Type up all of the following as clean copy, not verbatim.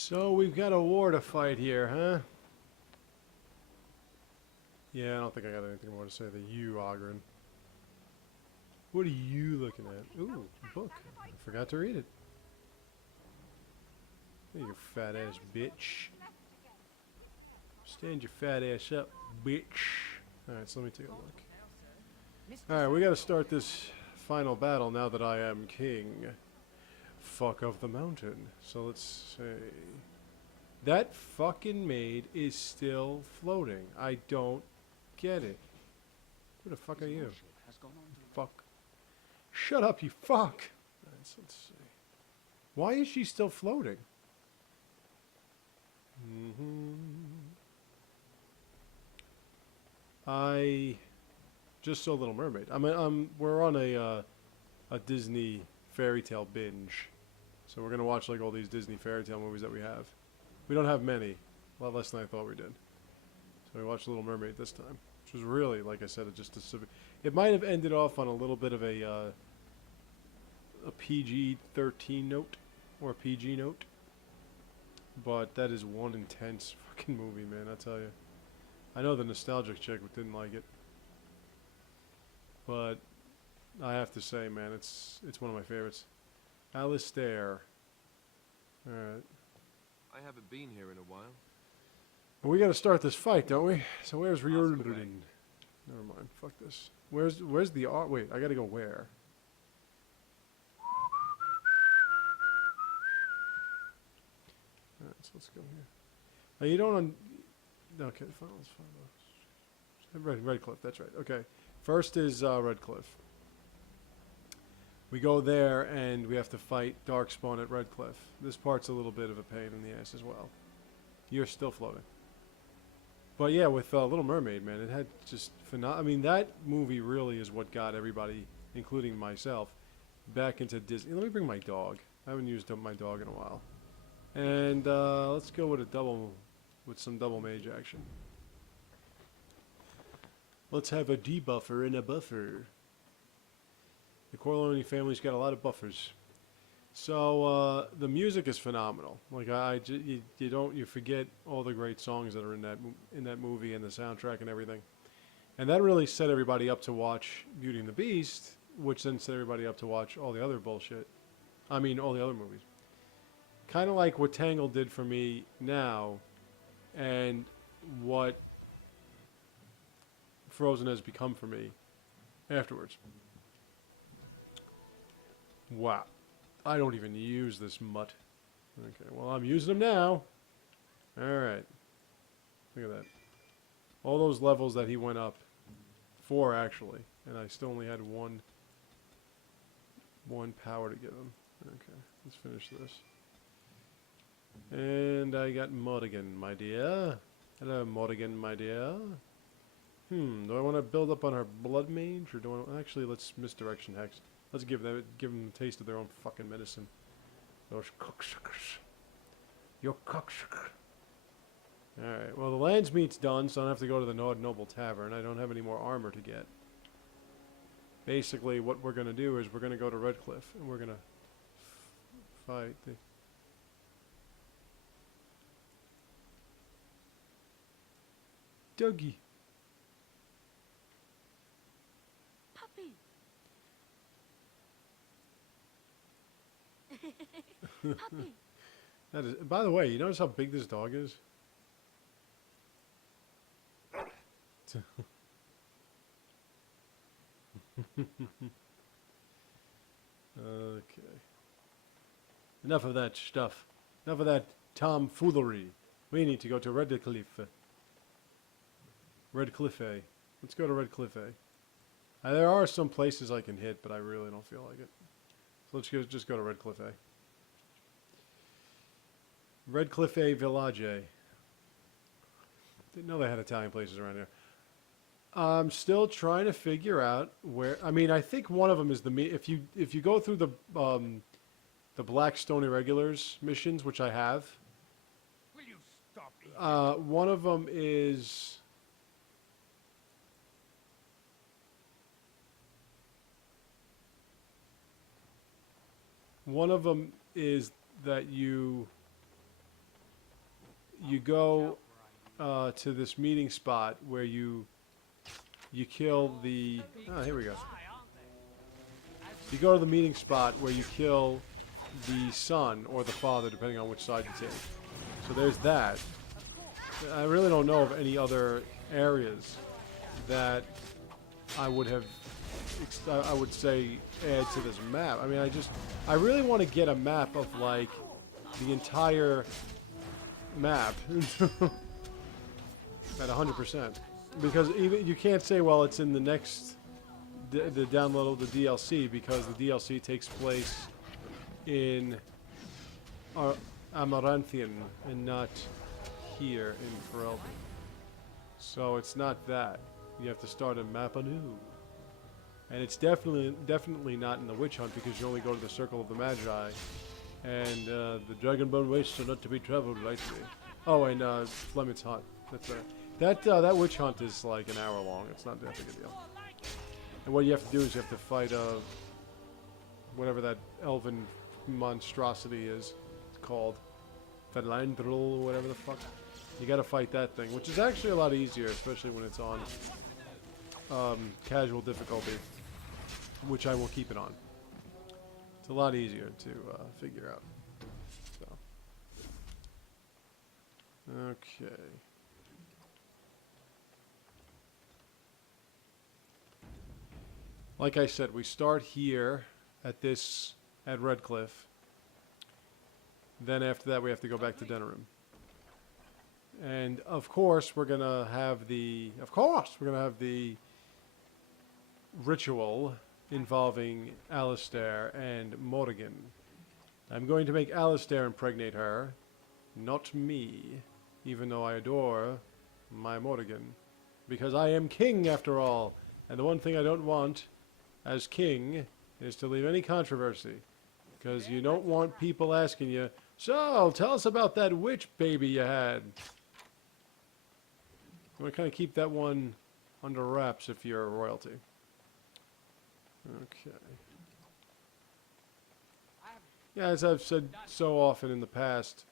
So we've got a war to fight here, huh? Yeah, I don't think I got anything more to say than you, Ogren. What are you looking at? Ooh, a book. I forgot to read it. Hey, you fat ass bitch. Stand your fat ass up, bitch. Alright, so let me take a look. Alright, we gotta start this final battle now that I am king. Fuck of the mountain. So let's say... That fucking maid is still floating. I don't get it. Who the fuck are you? Fuck. Shut up, you fuck! Alright, so let's see. Why is she still floating? I just saw Little Mermaid. I mean, we're on a Disney fairy tale binge, so we're gonna watch like all these Disney fairy tale movies that we have. We don't have many, a lot less than I thought we did. So we watched Little Mermaid this time, which was really, like I said, it might have ended off on a little bit of a PG-13 note or a PG note, but that is one intense fucking movie, man. I tell you. I know the nostalgic chick didn't like it, but I have to say, man, it's one of my favorites. Alistair. All right. I haven't been here in a while. Well, we got to start this fight, don't we? So where's Riordan? Never mind. Fuck this. Where's the art? Wait, I got to go where? All right, so let's go here. Now you don't. Okay, fine. Let's find Redcliffe. That's right. Okay, first is Redcliffe. We go there and we have to fight Darkspawn at Redcliffe. This part's a little bit of a pain in the ass as well. You're still floating. But yeah, with Little Mermaid, man, it had just I mean, that movie really is what got everybody, including myself, back into Disney. Let me bring my dog. I haven't used my dog in a while. And let's go with some double mage action. Let's have a debuffer and a buffer. The Corleone family's got a lot of buffers. So the music is phenomenal. Like you forget all the great songs that are in that movie and the soundtrack and everything. And that really set everybody up to watch Beauty and the Beast, which then set everybody up to watch all the other bullshit. I mean, all the other movies. Kind of like what Tangled did for me now, and what Frozen has become for me afterwards. Wow. I don't even use this mutt. Okay, well, I'm using them now. Alright. Look at that. All those levels that he went up. 4, actually. And I still only had one power to give him. Okay, let's finish this. And I got Morrigan, my dear. Hello, Morrigan, my dear. Do I want to build up on our blood mage, or do I want... Actually, let's misdirection hex. Let's give them a taste of their own fucking medicine. Those cocksuckers. You're cocksucker. Alright, well, the land's meat's done, so I don't have to go to the Nord Noble Tavern. I don't have any more armor to get. Basically, what we're going to do is we're going to go to Redcliffe, and we're going to fight the... Dougie. Puppy. Puppy. That is, by the way, you notice how big this dog is? Okay. Enough of that stuff. Enough of that tomfoolery. We need to go to Redcliffe. Redcliffe. Let's go to Redcliffe. There are some places I can hit, but I really don't feel like it. So let's just go to Redcliffe. Redcliffe Village. Didn't know they had Italian places around here. I'm still trying to figure out where. I mean, I think one of them is if you go through the Blackstone Irregulars missions, which I have. Will you stop One of them is. One of them is that you you go to this meeting spot where you kill the. Oh, here we go. You go to the meeting spot where you kill the son or the father, depending on which side you take. So there's that. I really don't know of any other areas that I would say add to this map. I mean, I really want to get a map of like the entire map at 100%, because even you can't say, well, it's in the next the download of the DLC, because the DLC takes place in Amaranthian and not here in Ferelden. So it's not that. You have to start a map anew. And it's definitely not in the Witch Hunt, because you only go to the Circle of the Magi, and the Dragonbone Wastes are not to be traveled lightly. Oh, and Flemit's Hunt. That's that Witch Hunt is like an hour long. It's not that big a deal. And what you have to do is you have to fight whatever that elven monstrosity is. It's called Fedlandril or whatever the fuck. You got to fight that thing, which is actually a lot easier, especially when it's on casual difficulty, which I will keep it on. It's a lot easier to figure out. So. Okay. Like I said, we start here at Redcliffe. Then after that, we have to go back to Denerim. And of course, we're gonna have the ritual involving Alistair and Morrigan. I'm going to make Alistair impregnate her, not me, even though I adore my Morrigan, because I am king after all. And the one thing I don't want as king is to leave any controversy, because you don't want people asking you, so tell us about that witch baby you had. You want to kind of keep that one under wraps if you're royalty. Okay. Yeah, as I've said so often in the past,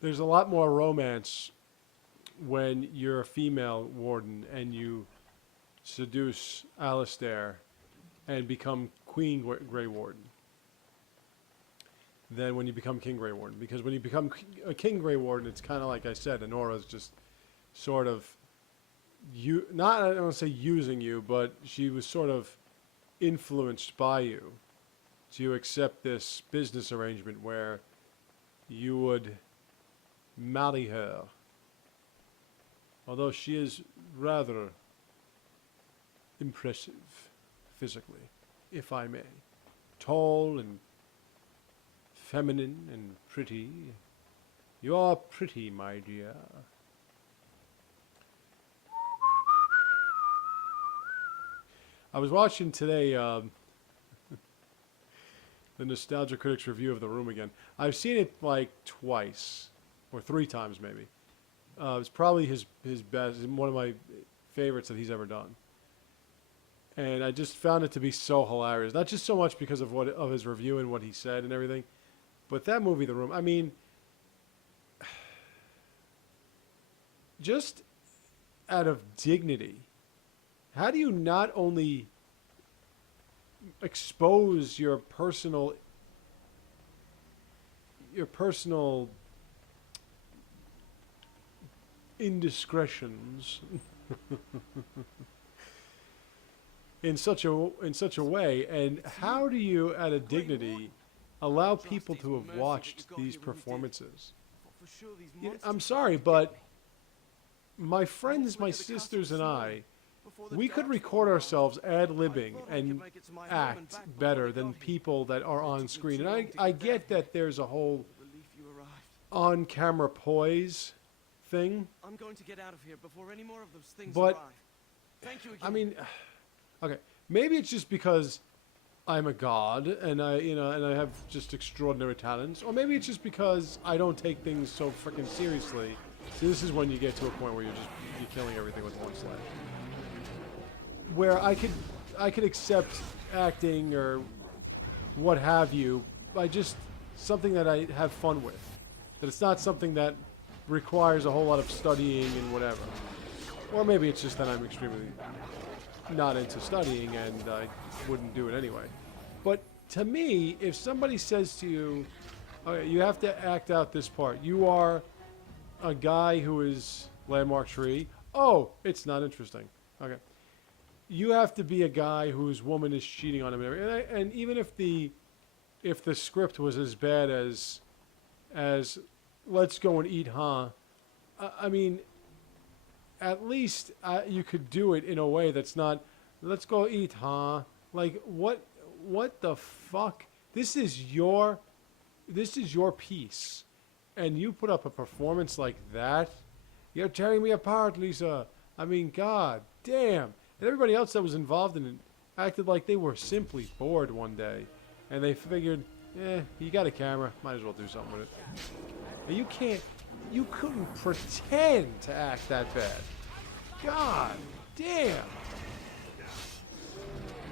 there's a lot more romance when you're a female warden and you seduce Alistair and become Queen Grey Warden than when you become King Grey Warden. Because when you become a King Grey Warden, it's kind of like I said, Honora's just sort of, I don't want to say using you, but she was sort of influenced by you to accept this business arrangement where you would marry her. Although she is rather impressive physically, if I may. Tall and feminine and pretty. You are pretty, my dear. I was watching today the Nostalgia Critics review of The Room again. I've seen it like twice, or 3 times maybe. It's probably his best, one of my favorites that he's ever done. And I just found it to be so hilarious. Not just so much because of his review and what he said and everything, but that movie, The Room, I mean, just out of dignity, how do you not only expose your personal indiscretions in such a way, and how do you, out of dignity, allow people to have watched these performances? I'm sorry, but my friends, my sisters, and I, we could record ourselves ad-libbing and act better than people that are on screen. And I get that there's a whole on-camera poise thing. I'm going to get out of here before any more of those things But, arrive. Thank you again. I mean, okay, maybe it's just because I'm a god and I have just extraordinary talents, or maybe it's just because I don't take things so freaking seriously. See, this is when you get to a point where you're killing everything with one slash. Where I could accept acting or what have you by just something that I have fun with. That it's not something that requires a whole lot of studying and whatever. Or maybe it's just that I'm extremely not into studying and I wouldn't do it anyway. But to me, if somebody says to you, okay, you have to act out this part. You are a guy who is landmark tree. Oh, it's not interesting. Okay. You have to be a guy whose woman is cheating on him. And even if the script was as bad as let's go and eat, huh? I mean, at least you could do it in a way that's not, let's go eat, huh? Like, what the fuck? This is your piece. And you put up a performance like that? You're tearing me apart, Lisa. I mean, god damn. And everybody else that was involved in it acted like they were simply bored one day. And they figured, you got a camera, might as well do something with it. And you couldn't pretend to act that bad. God damn.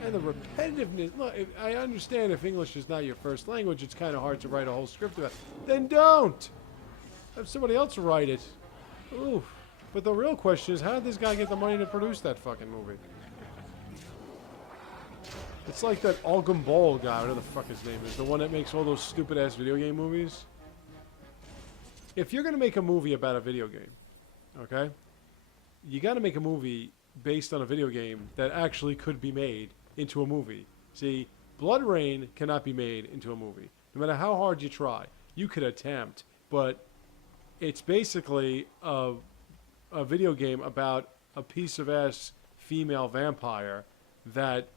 And the repetitiveness, look, I understand if English is not your first language, it's kind of hard to write a whole script about it. Then don't! Have somebody else write it. Ooh. But the real question is, how did this guy get the money to produce that fucking movie? It's like that Algum Bowl guy, whatever the fuck his name is, the one that makes all those stupid-ass video game movies. If you're going to make a movie about a video game, okay, you got to make a movie based on a video game that actually could be made into a movie. See, Blood Rain cannot be made into a movie. No matter how hard you try, you could attempt, but it's basically a video game about a piece of ass female vampire that,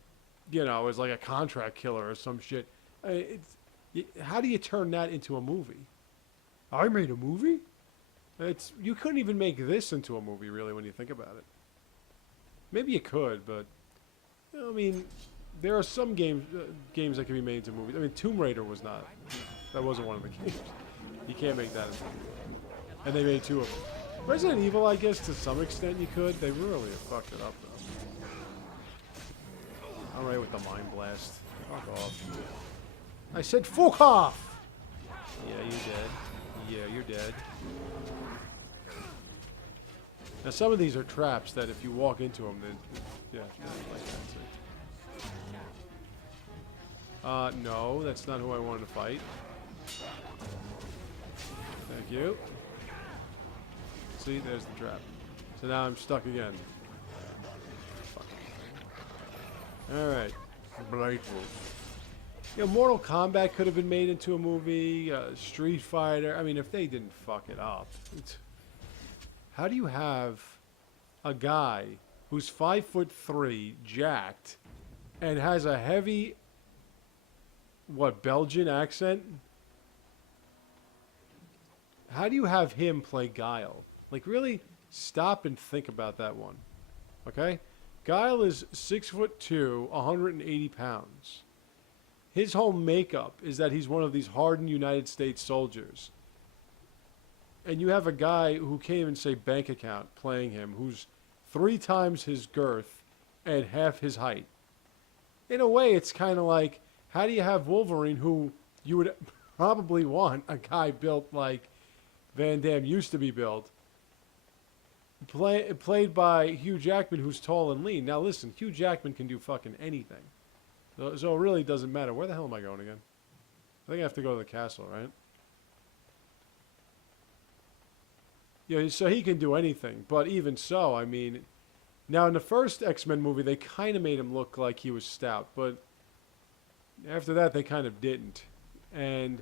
you know, is like a contract killer or some shit. How do you turn that into a movie? I made a movie? You couldn't even make this into a movie, really, when you think about it. Maybe you could, but you know, I mean, there are some games that can be made into movies. I mean, Tomb Raider was not. That wasn't one of the games. You can't make that into a movie. And they made two of them. Resident Evil, I guess, to some extent you could. They really have fucked it up, though. All right with the Mind Blast. Fuck off. I said fuck off! Yeah, you're dead. Yeah, you're dead. Now, some of these are traps that if you walk into them, yeah, like that. No, that's not who I wanted to fight. Thank you. See, there's the trap. So now I'm stuck again. Alright. Blight Wolf. You know, Mortal Kombat could have been made into a movie. Street Fighter. I mean, if they didn't fuck it up. How do you have a guy who's 5'3", jacked, and has a heavy, Belgian accent? How do you have him play Guile? Like, really stop and think about that one. Okay? Guile is 6'2", 180 pounds. His whole makeup is that he's one of these hardened United States soldiers. And you have a guy who can't even say bank account playing him, who's 3 times his girth and half his height. In a way, it's kind of like, how do you have Wolverine, who you would probably want a guy built like Van Damme used to be built, played by Hugh Jackman, who's tall and lean. Now listen, Hugh Jackman can do fucking anything. So it really doesn't matter. Where the hell am I going again? I think I have to go to the castle, right? Yeah, so he can do anything. But even so, I mean, now in the first X-Men movie, they kind of made him look like he was stout. But after that, they kind of didn't. And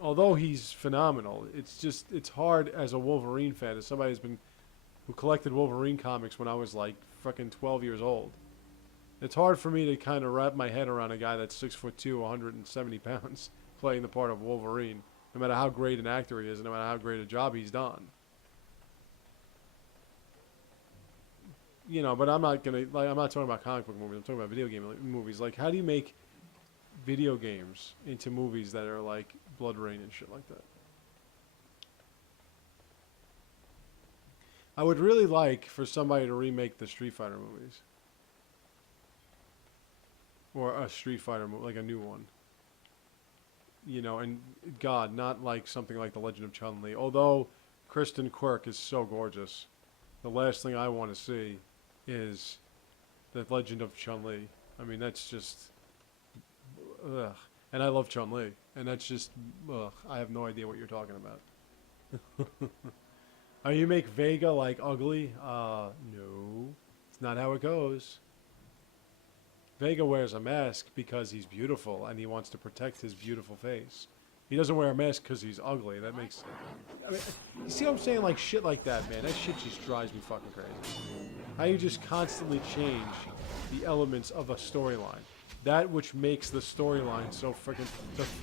although he's phenomenal, it's hard as a Wolverine fan, as somebody who collected Wolverine comics when I was like fucking 12 years old. It's hard for me to kind of wrap my head around a guy that's 6'2", 170 pounds, playing the part of Wolverine, no matter how great an actor he is, and no matter how great a job he's done. You know, but I'm not talking about comic book movies. I'm talking about video game movies. Like, how do you make video games into movies that are like Blood Rain and shit like that? I would really like for somebody to remake the Street Fighter movies. Or a Street Fighter movie, like a new one. you know, and God, not like something like The Legend of Chun-Li. Although Kristen Quirk is so gorgeous, the last thing I want to see is The Legend of Chun-Li. I mean, that's just, ugh. And I love Chun-Li, and that's just, ugh. I have no idea what you're talking about. Oh, you make Vega like ugly? No, it's not how it goes. Vega wears a mask because he's beautiful and he wants to protect his beautiful face. He doesn't wear a mask because he's ugly. That makes... I mean, you see what I'm saying? Like, shit like that, man. That shit just drives me fucking crazy. How you just constantly change the elements of a storyline. That which makes the storyline so freaking...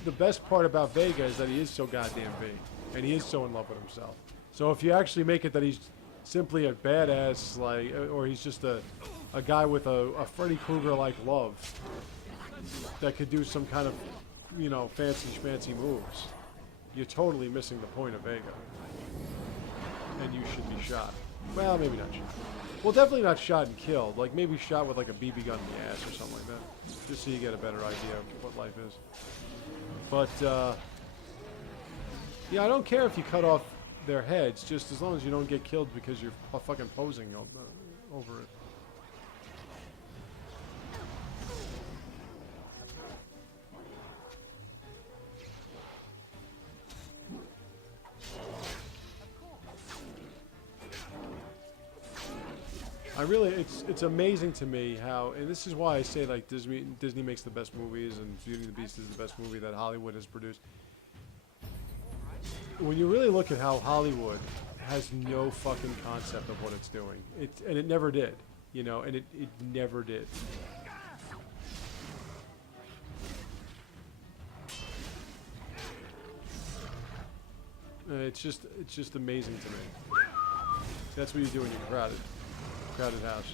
The best part about Vega is that he is so goddamn big. And he is so in love with himself. So if you actually make it that he's simply a badass, like, or he's just a guy with a Freddy Krueger-like love that could do some kind of, you know, fancy moves, you're totally missing the point of Vega. And you should be shot. Well, maybe not shot. Well, definitely not shot and killed. Like, maybe shot with, like, a BB gun in the ass or something like that. Just so you get a better idea of what life is. But, yeah, I don't care if you cut off their heads, just as long as you don't get killed because you're fucking posing over it. I really, it's amazing to me how, and this is why I say like Disney makes the best movies, and Beauty and the Beast is the best movie that Hollywood has produced. When you really look at how Hollywood has no fucking concept of what it's doing, and it never did, you know, and it never did. It's just amazing to me. That's what you do when you're crowded house.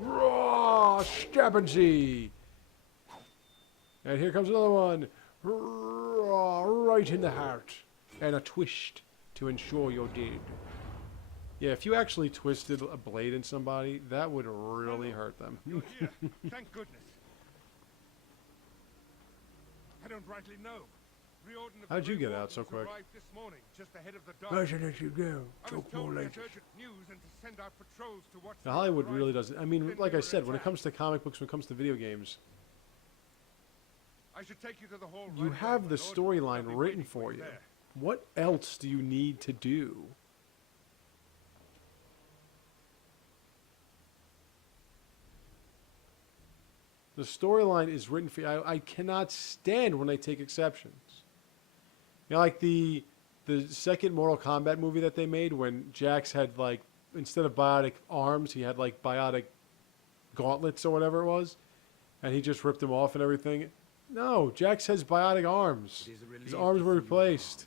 Raw Stabbenzy! And here comes another one. Right in the heart. And a twist to ensure you're dead. Yeah, if you actually twisted a blade in somebody, that would really hurt them. You're here. Thank goodness. I don't rightly know. Riordan of the How'd you Grey get out so Wardens quick? arrived this morning, just ahead of the dark. Why should I let you go? I was Talk told more to later. get urgent news and to send out patrols to watch Now, the Hollywood horizon. really doesn't. I mean, Then like we I were said, when it attacked. comes to comic books, when it comes to video games, I should take you to the hall you right have away, the my lord. I'll storyline be written waiting for you. there. What else do you need to do? The storyline is written for you. I cannot stand when they take exceptions. You know, like the second Mortal Kombat movie that they made, when Jax had, like, instead of bionic arms, he had, like, bionic gauntlets or whatever it was, and he just ripped them off and everything. No, Jax has bionic arms. His arms were replaced.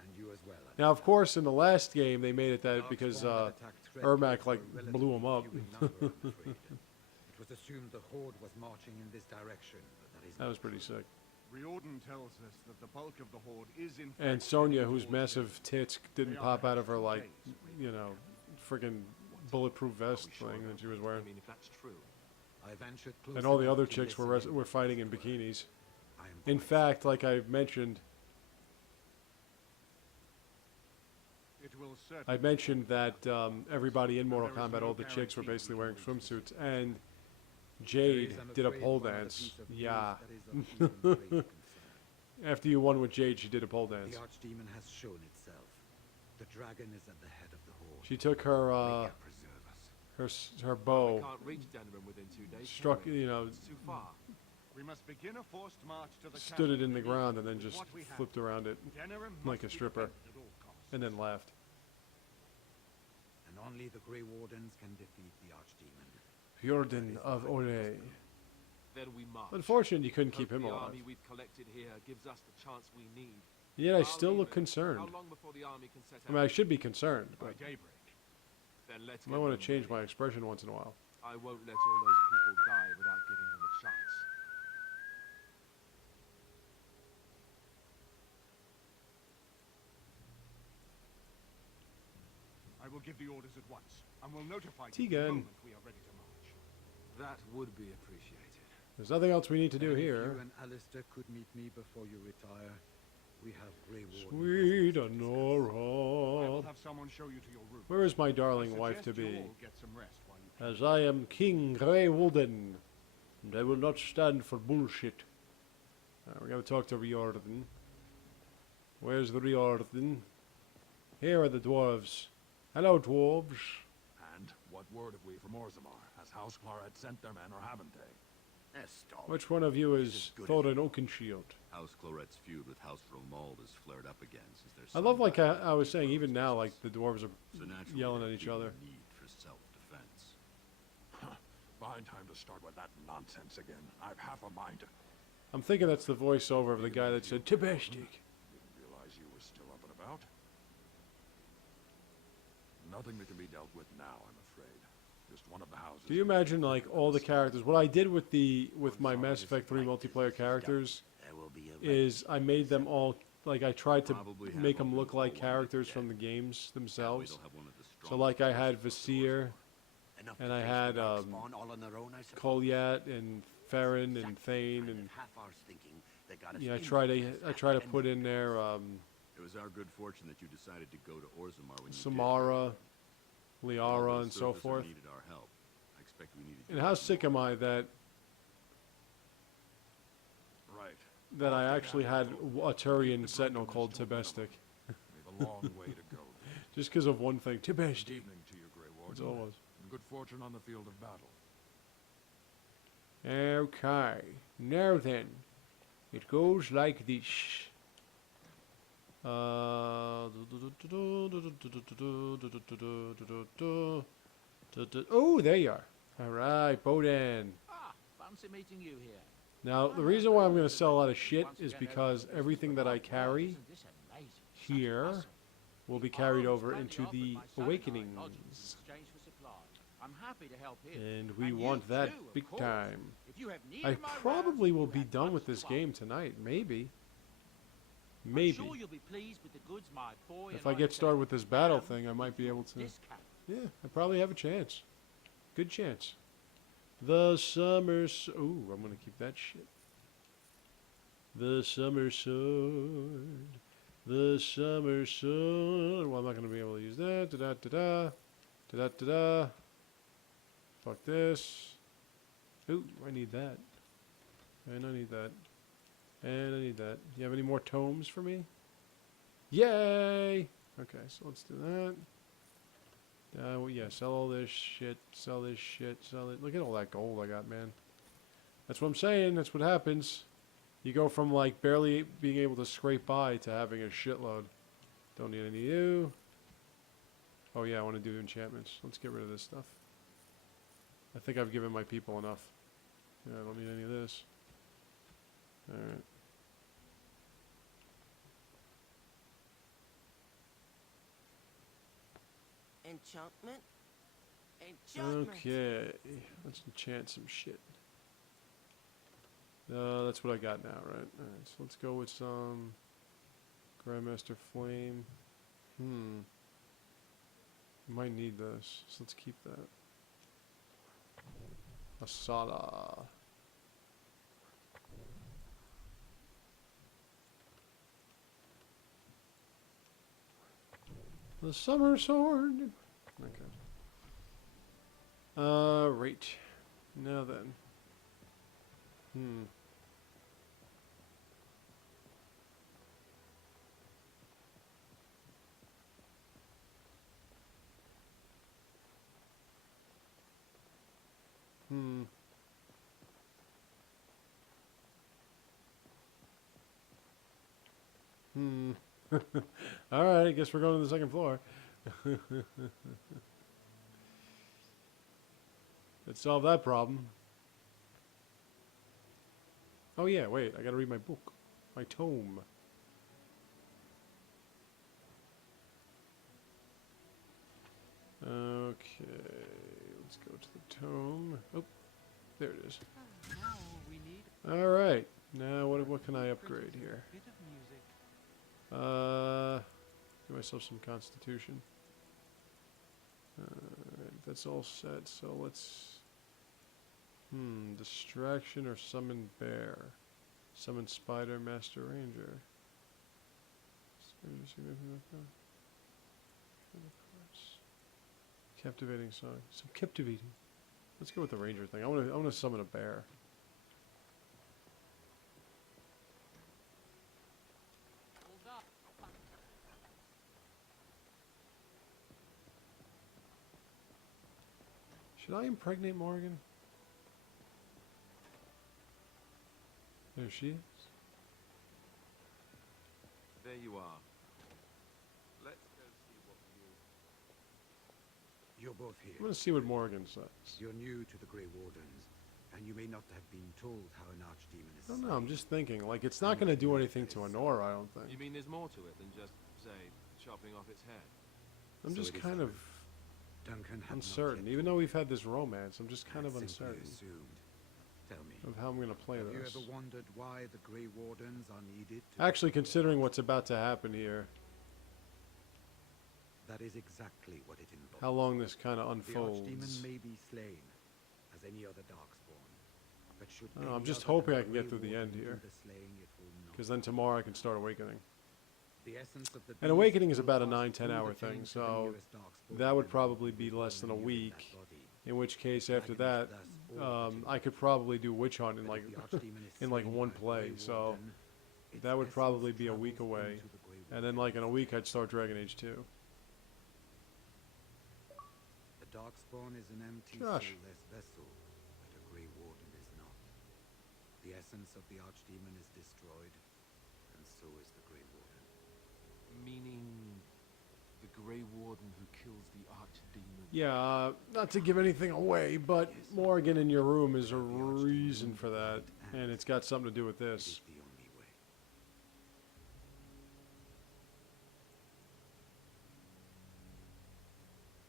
And you as well. Now, of course, in the last game, they made it that because Ermac, like, blew him up. It was assumed the Horde was marching in this direction, but that is That was pretty sick. Riordan tells us that the bulk of the Horde is in fact And Sonya, heading whose towards massive tits didn't pop out of her, like, you know, freaking bulletproof vest thing that she was I wearing. mean, if that's true. I ventured close And all the enough other to chicks were listen were in fighting in his words. bikinis. I am In quite fact, like I mentioned, It will certainly I mentioned that everybody in Mortal Kombat, all the chicks were basically wearing swimsuits, and Jade There is, I'm did a afraid, pole one other dance. piece of news Yeah. that is of even greater concern. After you won with Jade, she did a pole dance. The Archdemon has shown itself. The dragon is at the head of the Horde. She took her May God preserve us. her We bow, can't reach Denerim within 2 days. struck, can we? you know, It's too far. we must begin a forced march to the stood it castle in the immediately ground, and then with just what we have. flipped around it, Denerim like must a be stripper. defended at all costs. and then laughed. And only the Grey Wardens can defeat the Archdemon. Fjorden of Ole. Then we march. Unfortunate you couldn't keep Hope him the alive. army we've collected here gives us the chance we need. Yet I I'll still leave look it. concerned. How long before the army can set I mean, I should be concerned, By but daybreak. Then let's I might get want them to change ready. my expression once in a while. I won't let all those people die without giving them a chance. I will give the orders at once, and will notify you Tegan. the moment we are ready to march. That would be appreciated. There's nothing else we need to do And if here. you and Alistair could meet me before you retire, we have Grey Warden Sweet business to discuss. I will Honora. have someone show you to your room. Where is my I darling wife to suggest you be? all get some rest while you can. As I am King Grey Walden, and I will not stand for bullshit. We gotta talk to Riordan. Where's the Riordan? Here are the dwarves. Hello, dwarves. And what word have we from Orzammar? Has House Claret sent their men or haven't they? Stop. Which one of you This is is good Thorin of Oakenshield? House Claret's feud with House Romuald has flared up again since their I son love, like died. I was saying, even now, like the dwarves are So naturally, yelling at they each feel other. the need for self-defense. Fine time to start with that nonsense again. I've half a mind to... I'm thinking that's the voiceover of the guy that said Tibestic. Didn't realize you were still up and about. Nothing that can be dealt with now, I'm afraid. Just one of the houses... Do you imagine like all the characters? What I did with my Mass Effect 3 multiplayer characters There will be a is I made them all like I tried to Probably have make them open look like for one characters dead. from the games That way themselves. they'll have one of the So strongest like I had forces of Vasir, Enough and to I face had, the Dark um, Spawn all on their own, I suppose. Kolyat and Farron and Thane, Kind of and half-hours thinking that got us yeah, I into try this to at put the in end. there It was our good fortune that you decided to go to Orzammar when you Samara, did. Liara, Although and so surface forth. needed our help. I expect we needed And you how more. sick am I that Right. I actually had a Turian sentinel called Tibestic, We've a long way to go. just because of one thing, Good Tibestic. evening to you, Grey That's Warden. all it was. And good fortune on the field of battle. Okay, now then, it goes like this. Oh, there you are. All right, Bodan. Ah, fancy meeting you here. Now, the reason why I'm going to sell a lot of shit is because everything that I carry Isn't this amazing? Such here muscle. will be carried Oh, over friendly into offered the my son and I Awakenings. lodgings in exchange for supply. I'm happy to help him. And we you want that too, of big course. time. If you have need I of my probably wares, will you be have done much with to this offer. game tonight. Maybe. I'm Maybe. sure you'll be pleased with the goods my boy If and I get started take. with this battle And thing, I might be able to. discount. Yeah, I probably have a chance. Good chance. The summer. Ooh, I'm gonna keep that shit. The summer sword. The summer sword. Well, I'm not gonna be able to use that. Da da da da. Da da da da. Fuck this. Ooh, I need that. And I need that. And I need that. Do you have any more tomes for me? Yay! Okay, so let's do that. Well, yeah, sell all this shit, sell this shit, sell it. Look at all that gold I got, man. That's what I'm saying. That's what happens. You go from, like, barely being able to scrape by to having a shitload. Don't need any of you. Oh, yeah, I want to do enchantments. Let's get rid of this stuff. I think I've given my people enough. Yeah, I don't need any of this. Alright. Enchantment? Enchantment! Okay, let's enchant some shit. That's what I got now, right? Alright, so let's go with some Grandmaster Flame. Might need this, so let's keep that. Asada. The Summer Sword. Okay. Right. Now then. Alright, I guess we're going to the second floor. Let's solve that problem. Oh yeah, wait, I gotta read my book. My tome. Okay, let's go to the tome. Oh, there it is. Now all we need Alright, now what can I upgrade here? a bit of music. Give myself some constitution. Alright, that's all set, so let's Distraction or summon bear. Summon spider, master ranger. Captivating song. Some captivating. Let's go with the ranger thing. I want to summon a bear. Hold up. Should I impregnate Morgan? There she is. There you are. Let's go see what you... You're both I'm here. going to see what Morgan says. You're new to the Grey Wardens, and you may not have been told how an archdemon is I don't know, I'm slain. just thinking, like, it's not going to do anything to Honora, I don't think. You mean there's more to it than just, say, chopping off its head? I'm So just it is kind of true. Duncan had not uncertain. yet Even though we've had this romance, I'm just told- kind of had simply uncertain assumed. Tell me, of how I'm going to play have you this. ever wondered why the Grey Wardens are needed to Actually, considering what's about to happen here, That is exactly what it involves. how long this kind of The archdemon unfolds. may be slain, as any other darkspawn. But should I don't know, I'm any just other hoping than I can the get Grey through the end Warden do here. the slaying, it will not Because then tomorrow I can start Awakening. The essence of the And beast Awakening is will about a pass 9-10 through the hour thing, chains to so the nearest darkspawn that would and probably will be less than a renew in week. that body. In which case, after Dragon that, is thus all that I could probably do Witch Hunt in But like if the archdemon is in like slain one by a play. Grey So Warden, its that would essence probably be a week travels away. into the Grey And then like in a week I'd start Dragon Age 2. The darkspawn is an empty Josh. soulless vessel, but a Grey Warden is not. The essence of the archdemon is destroyed, and so is the Grey Warden. Meaning the Grey Warden who kills the Archdemon. Yeah, not to give anything away, but Morgan in your room is a reason for that, and it's got something to do with It is this. the only way.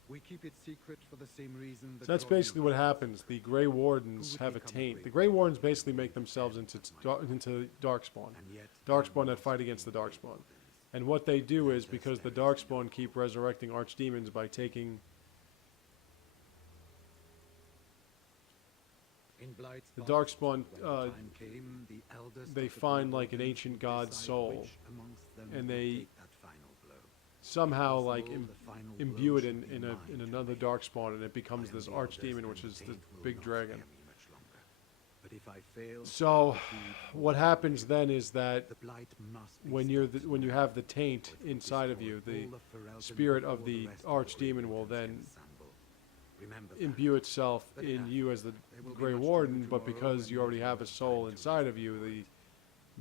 We keep it secret for the same reason. So that's basically what happens. The Grey Wardens have a taint. The Grey Wardens basically make themselves into Darkspawn. Darkspawn that fight against the Darkspawn. And what they do is, because the Darkspawn keep resurrecting archdemons by taking the Darkspawn, they find like an ancient god's soul, and they somehow like imbue it in another Darkspawn, and it becomes this archdemon, which is the big dragon. So what happens then is that when you have the taint inside of you, the spirit of the archdemon will then imbue itself in you as the Grey Warden, but because you already have a soul inside of you,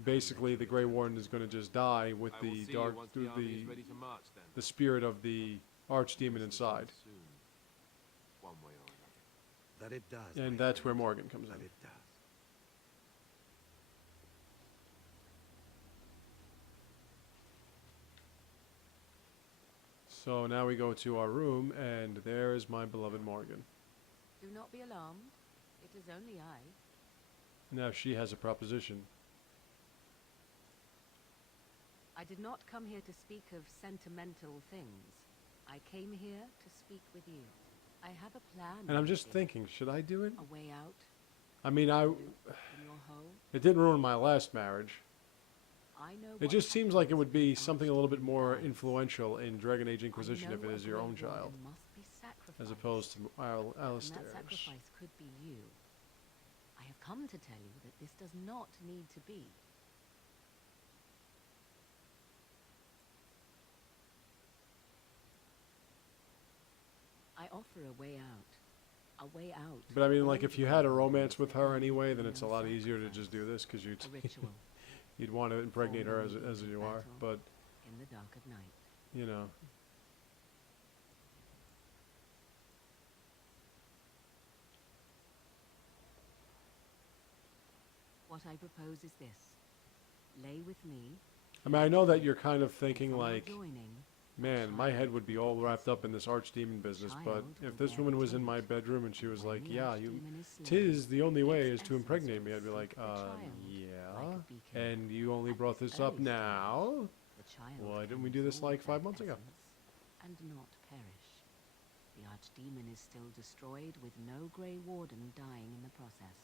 basically the Grey Warden is going to just die with I will the see dark you once the army is ready to march, then. the spirit of the archdemon inside, Soon, one way or another. That it does. and my that's where friend, Morgan comes that in. it does. So now we go to our room, and there is my beloved Morgan. Do not be alarmed. It is only I. Now she has a proposition. I did not come here to speak of sentimental things. I came here to speak with you. I have a plan. And I'm just Morgan. thinking, should I do it? A way out I mean, in your hole. it didn't ruin my last marriage. I know. It what just seems like it would be happens something a little bit after more dies. influential in Dragon Age I Inquisition if know it a is your Grey own child, Warden must be sacrificed, as opposed to and that Alistair's. sacrifice could be you. I have come to tell you that this does not need to be. I offer a way out. A way out. But I mean, for like, all if the you had a Grey romance Wardens with that her believe anyway, in then it's a your lot easier to just sacrifice. do this, because A ritual you'd want to impregnate her as you are. But, in the dark of night. you know, What I propose is this. Lay with me. I mean, I know that you're kind of thinking From our like, joining, man, my head would be all wrapped up in this archdemon business, but if this woman was in my bedroom and she was like, yeah, tis the only way is to impregnate me, I'd be like, yeah, and you only brought this up now? the child Why didn't we can do this like absorb 5 months that ago? essence and not perish. The Archdemon is still destroyed, with no Grey Warden dying in the process.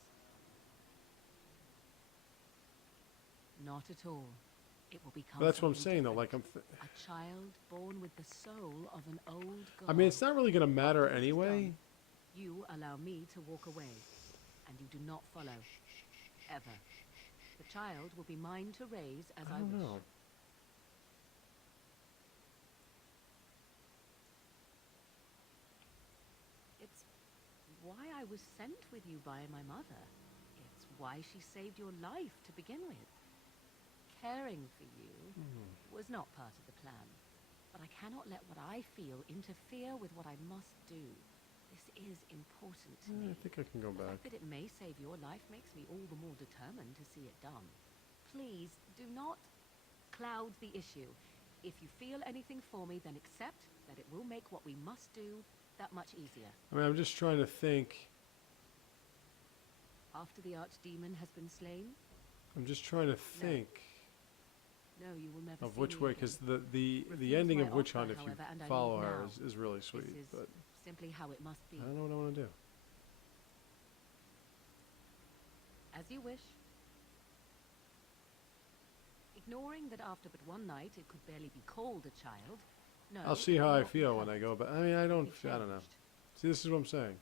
Not at all. It will become But that's what I'm something saying, though. different. Like, A child born with the soul of an old god. I mean, it's not really going to matter After this is anyway. done, you allow me to walk away, and you do not follow. Ever. The child will be mine to raise as I I don't wish. know. It's why I was sent with you by my mother. It's why she saved your life to begin with. Caring for you was not part of the plan, but I cannot let what I feel interfere with what I must do. This is important to me. I think I can go The back. fact that it may save your life makes me all the more determined to see it done. Please, do not cloud the issue. If you feel anything for me, then accept that it will make what we must do that much easier. I mean, I'm just trying to think. After the Archdemon has been slain, I'm just trying to think no, you will never of see which me way, again. because the Refuse ending my of Witch offer, Hunt, if you however, and I follow leave her, now. is really sweet. This is But simply how it must be. I don't know what I want to do. As you wish. Ignoring that after but one night it could barely be called a child. No, I'll see it how will I not be feel when I cursed. go back. I mean, I don't Be know. changed. See, this is what I'm saying.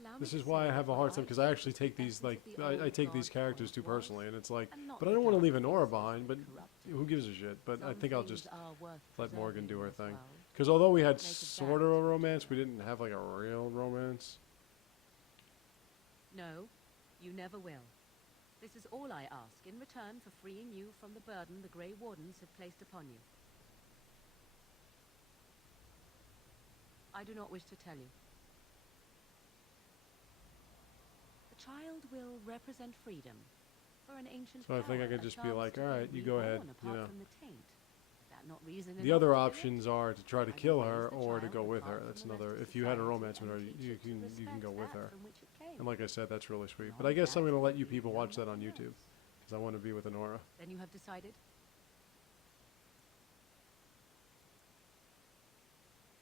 Allow me This to is why say I have that a what hard time, because I choose actually is take the these, essence like, of the I old take these god characters too form was, personally, and it's like, and not but I the don't want to dark leave Nora forces behind, but that corrupted. who gives a shit? But I Some think I'll things just are worth let Morgan do her preserving thing. as well. Because although we had Make of sort that of a what you romance, we will. didn't have, like, a real romance. No, you never will. This is all I ask in return for freeing you from the burden the Grey Wardens have placed upon you. I do not wish to tell you. The child will represent freedom for an ancient So I think I power, could a just be chance like, to all be right, you go ahead, reborn you apart know. from the taint. Is that not reason The enough other to do it? options are to try to I will kill raise her the or to child go with apart her. from That's the rest another. of If you had a society romance with her, and teach you it to can respect go with that her. from which it came. And like I said, that's really sweet. Not But I guess I'm that going to let you you people know watch that on nothing YouTube, else. because I want to be with Honora. Then you have decided?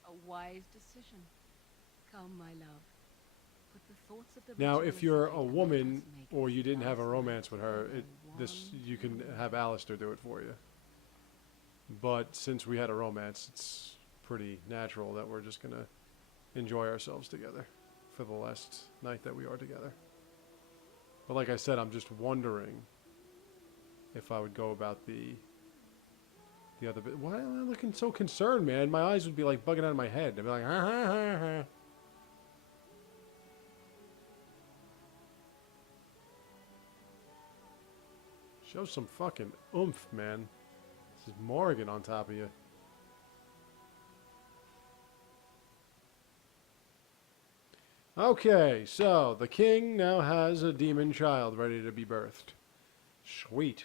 A wise decision. Come, my love. Put the thoughts of the Now, ritual if you're aside a and let woman us make or this you didn't have a last romance night with her, together you can one have Alistair do it for you. But since we had a romance, it's pretty natural that we're just going to enjoy ourselves together for the last night that we are together. But like I said, I'm just wondering if I would go about the other bit. Why am I looking so concerned, man? My eyes would be like bugging out of my head. I'd be like, ha ha ha ha. Show some fucking oomph, man. This is Morgan on top of you. Okay, so the king now has a demon child ready to be birthed. Sweet.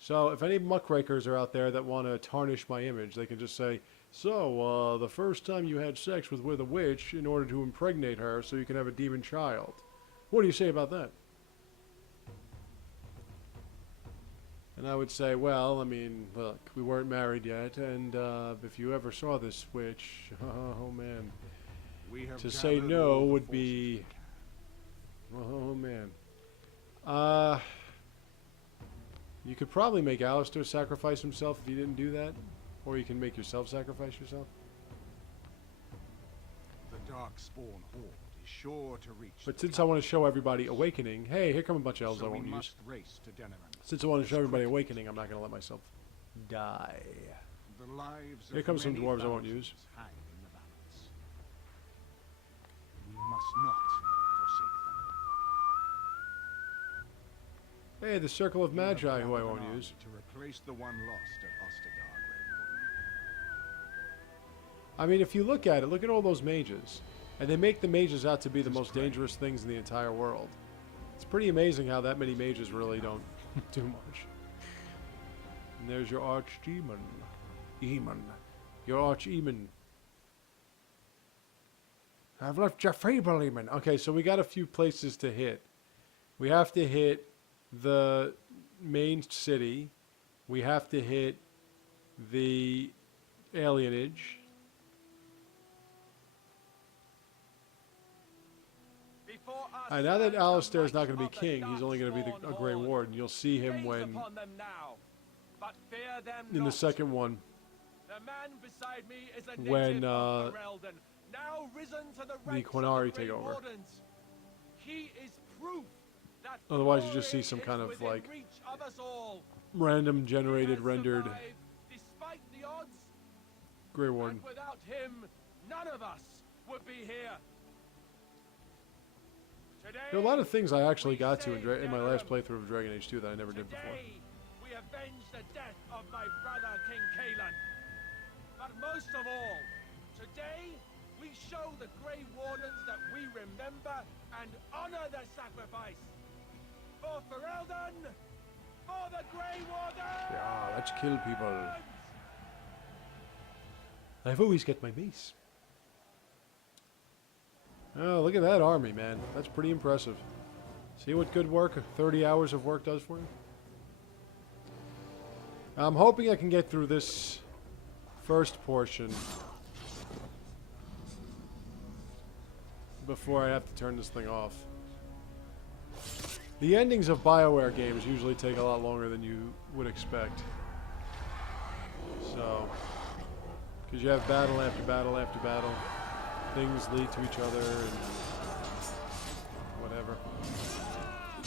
So if any muckrakers are out there that want to tarnish my image, they can just say, so, the first time you had sex was with a witch in order to impregnate her so you can have a demon child. What do you say about that? And I would say, well, I mean, look, we weren't married yet, and if you ever saw this witch, oh man, We have to say gathered no all the would forces be, we can. oh man. You could probably make Alistair sacrifice himself if you didn't do that, or you can make yourself sacrifice yourself. The Darkspawn horde is sure to reach. But the since I want to capital. show everybody Awakening, hey, here come a bunch of elves So I we won't use. must race to Denerim. Since I want to show As everybody quickly as Awakening, I'm not going to let myself die. The lives Here of comes some many dwarves I won't use. thousands hang in the balance. We must not forsake them. Hey, the Circle of You have Magi, who I gathered won't an army use. to replace the one lost at Ostagar, Grey Warden. I mean, if you look at it, look at all those mages. And they make the mages out to be the Just most pray. dangerous things in the entire world. It's pretty amazing how that many mages really don't do much. And there's your archdemon. Eamon. Your arch-Eamon. I've left your fable, Eamon. Okay, so we got a few places to hit. We have to hit the main city. We have to hit the alienage. for us. Alright, now that Alistair's not going to be king, he's only going to be a Grey Warden. You'll see him Gaze when upon them now, but fear them in the not. second one. The man beside me is a native When of Ferelden, now risen to the ranks Qunari of the take Grey over. Wardens. He is proof that Otherwise, you just see glory some is kind of within like reach of us all. random He generated, has rendered survived despite the odds, Grey Warden. and without him, none of us would be here. Today, There are a lot of things I actually we got to save in my last Denerim. playthrough of Dragon Age 2 that I never did before. Today, we avenge the death of my brother King Kaelan. But most of all, today we show the Grey Wardens that we remember and honor their sacrifice. For Ferelden, for the Grey Wardens! Yeah, let's kill people. I've always got my mace. Oh, look at that army, man. That's pretty impressive. See what good work 30 hours of work does for you? I'm hoping I can get through this first portion before I have to turn this thing off. The endings of BioWare games usually take a lot longer than you would expect. So, because you have battle after battle after battle. Things lead to each other and whatever.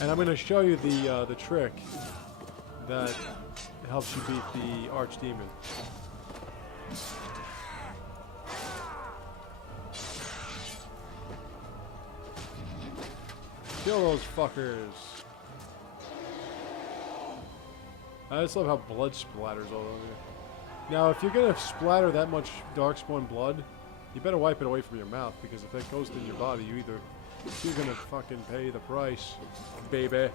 And I'm going to show you the trick that helps you beat the Archdemon. Kill those fuckers. I just love how blood splatters all over you. Now, if you're going to splatter that much Darkspawn blood, you better wipe it away from your mouth, because if that goes in your body, you're gonna fucking pay the price, baby.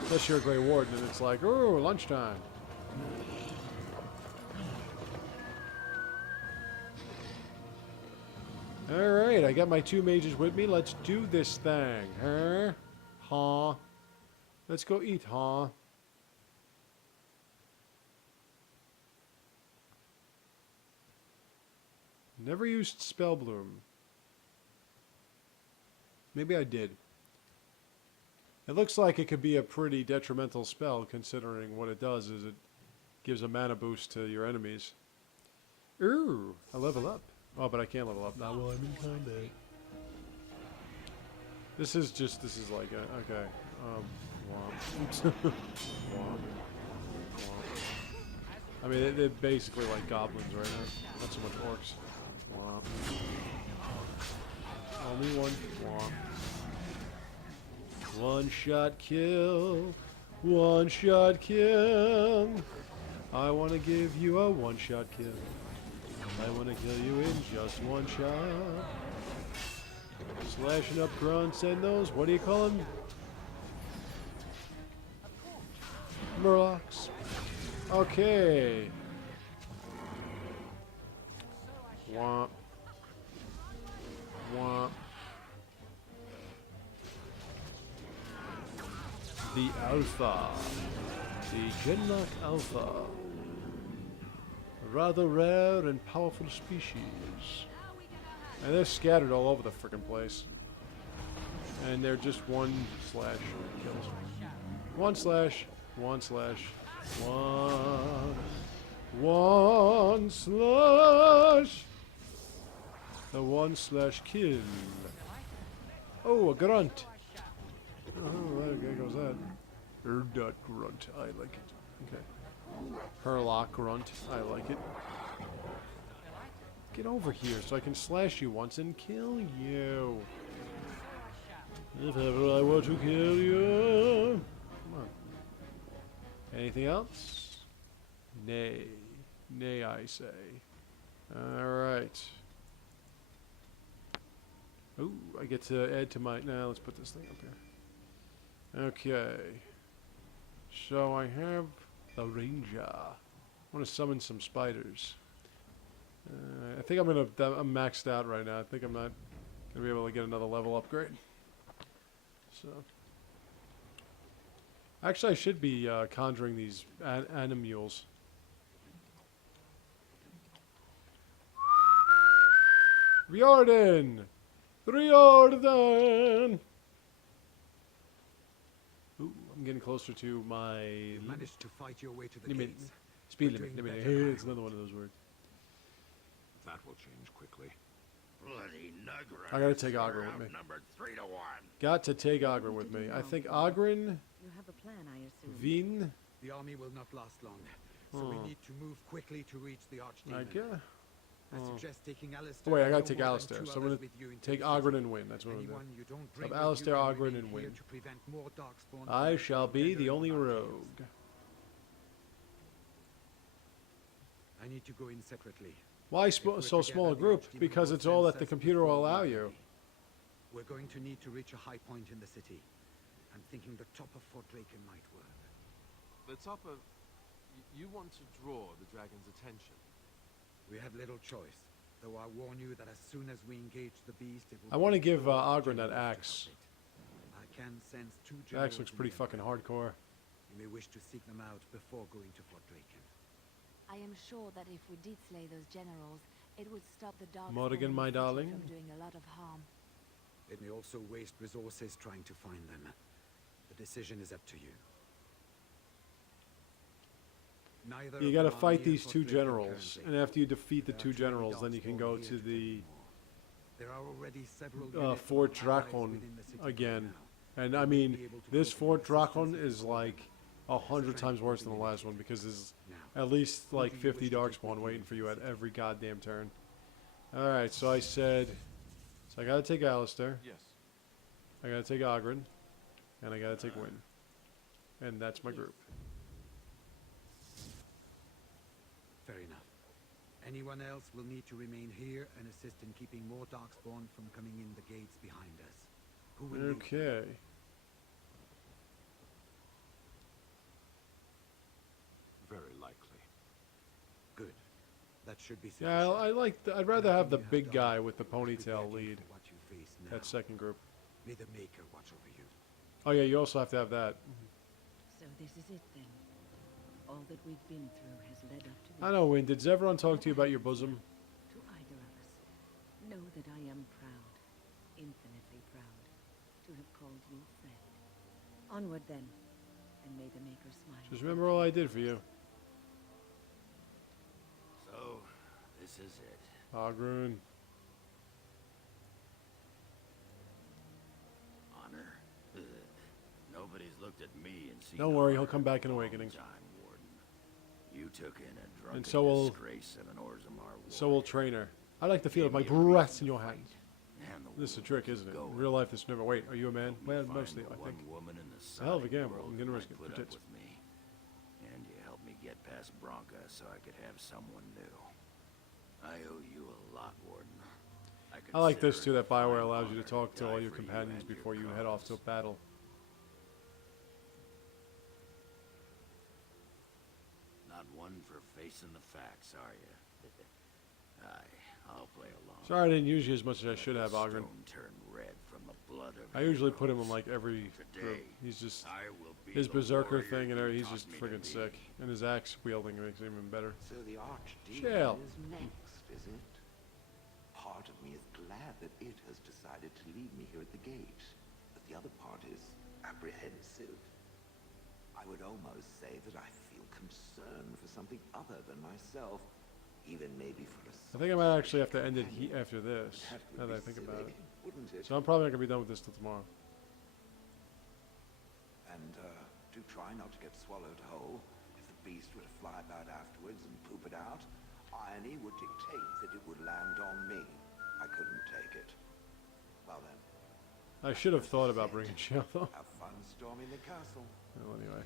Unless you're a Grey Warden and it's like, oh, lunchtime. Alright, I got my 2 mages with me. Let's do this thing, huh? Huh? Let's go eat, huh? Never used Spellbloom. Maybe I did. It looks like it could be a pretty detrimental spell, considering what it does is it gives a mana boost to your enemies. Ooh, I level up. Oh, but I can't level up now while I'm in combat. This is like a, okay. Womp. Womp. Womp. I mean, they're basically like goblins right now. Not so much orcs. Womp. Only one. Womp. One shot kill. One shot kill. I want to give you a one shot kill. I want to kill you in just one shot. Slashing up grunts and those, what do you call them? Murlocs. Okay. Womp. Womp. The Alpha. The Genlock Alpha. A rather rare and powerful species. And they're scattered all over the frickin' place. And they're just one slash kills. One slash. One slash. One slash. The one slash kill. Oh, a grunt. Oh, there goes that. Dot grunt. I like it. Okay. Herlock grunt. I like it. Get over here so I can slash you once and kill you. If ever I want to kill you. Come on. Anything else? Nay. Nay, I say. Alright. Ooh, I get to add to my... Now, let's put this thing up here. Okay. So I have the Ranger. I want to summon some spiders. I think I'm maxed out right now. I think I'm not going to be able to get another level upgrade. So... Actually, I should be conjuring these animules. Riordan! Riordan! Ooh, I'm getting closer to my You managed to fight your way to the limit. gates. Speed We're limit. doing Limit. better, It's another one of those words. That will change quickly. Bloody nugger. I gotta take Ogren with me. Number 3 to 1. Got to take Ogren with me. I think Ogren, You have a plan, I assume. Vin, The army will not last long, so we need to move quickly to reach the Archdemon. I guess. I suggest taking Alistair. Oh, wait, I and gotta no take more than Alistair. 2 So I'm others gonna with you into take the Ogren city. and win. That's what I'm gonna Anyone do. you don't So bring have with Alistair, you can Ogren, remain and here win. to prevent more darkspawn I from shall be gathering the only on our tails. rogue. I need to go in separately. Why If we're so together, small a the group? Archdemon Because will it's all sense that the us computer before will we allow are you. ready. We're going to need to reach a high point in the city. I'm thinking the top of Fort Draken might work. The top of... You want to draw the dragon's attention. We have little choice, though I warn you that as soon as we engage the beast, it will I want to be give all Ogren that generals to axe. help it. I can sense 2 The generals axe looks in pretty the fucking Empire. hardcore. You may wish to seek them out before going to Fort Draken. I am sure that if we did slay those generals, it would stop the dark Morrigan, my darling. from doing a lot of harm. It may also waste resources trying to find them. The decision is up to you. Neither You of gotta them are fight near these Fort 2 Draken generals, currently. and after you defeat the There are 2 too many generals, then you can darkspawn go here to fight the them more. There are already several units of Fort our allies Drakon within the city right again. now. And We I may mean, be able to this cope with Fort Drakon resistance is before like then. 100 times worse than the last one because there's Now, at least like do you 50 wish to take darkspawn with you waiting into for the you at city? every goddamn turn. Alright, so I said, so I gotta take Alistair, Yes. I gotta take Ogren, and I gotta take Wynn. And that's my group. fair enough. Anyone else will need to remain here and assist in keeping more darkspawn from coming in the gates behind us. Who will lead? Okay. Very likely. Good. That should be Yeah, sufficient. I like. I'd rather Nothing have the you big done guy with the will prepare ponytail you lead. for what you face now. That second group. May the Maker watch over you. Oh yeah, you also have to have that. So this is it then. All that we've been through has led up to this. I know, Wynn. Did Zevron talk to you about your bosom? To either of us. Know that I am proud, infinitely proud, to have called you friend. Onward then, and may the Maker smile. Just remember all I did for you. So, this is it. Ogren. Honor? Ugh. Nobody's looked at me and seen Don't worry, he'll honor come back in a long Awakenings. time, Warden. You took in a drunken And so will- disgrace of an Orzammar So will warrior. Trainer. I like the feel of Gave my me a breath reason in your to hand. fight, and the This is a wolves trick, to isn't it? go In real life, this never. Wait, are you a man? Help me Well, find mostly, the I think. one woman in the A hell of a side gamble. world I'm gonna who risk might it put for up tits. with me. And you helped me get past Bronca so I could have someone new. I owe you a lot, Warden. I like this consider too. it That a fine Bioware allows you to honor talk to all die your for companions and your before you head off to a cause. battle. Not one for facing the facts, are you? Aye, I'll play along. Sorry, I didn't use you as much as I should Let have, the Ogren. stone turn red from the blood of I usually put him in heroes. like every group. Today, He's just I will be his the berserker warrior thing, and you he's taught just me to friggin' be. sick. And his axe wielding makes him even better. So the Archdemon Shell. is next, is it? Part of me is glad that it has decided to leave me here at the gate, but the other part is apprehensive. I would almost say that I feel concern for something other than myself, even maybe for a I think I might actually have to end it companion. after this, That would now that I be think about silly, it. wouldn't it? So I'm probably not going to be done with this till tomorrow. And do try not to get swallowed whole. If the beast were to fly about afterwards and poop it out, irony would dictate that it would land on me. I couldn't take it. Well then, I should have thought about bringing Shell though. have fun storming the castle. Well, anyway.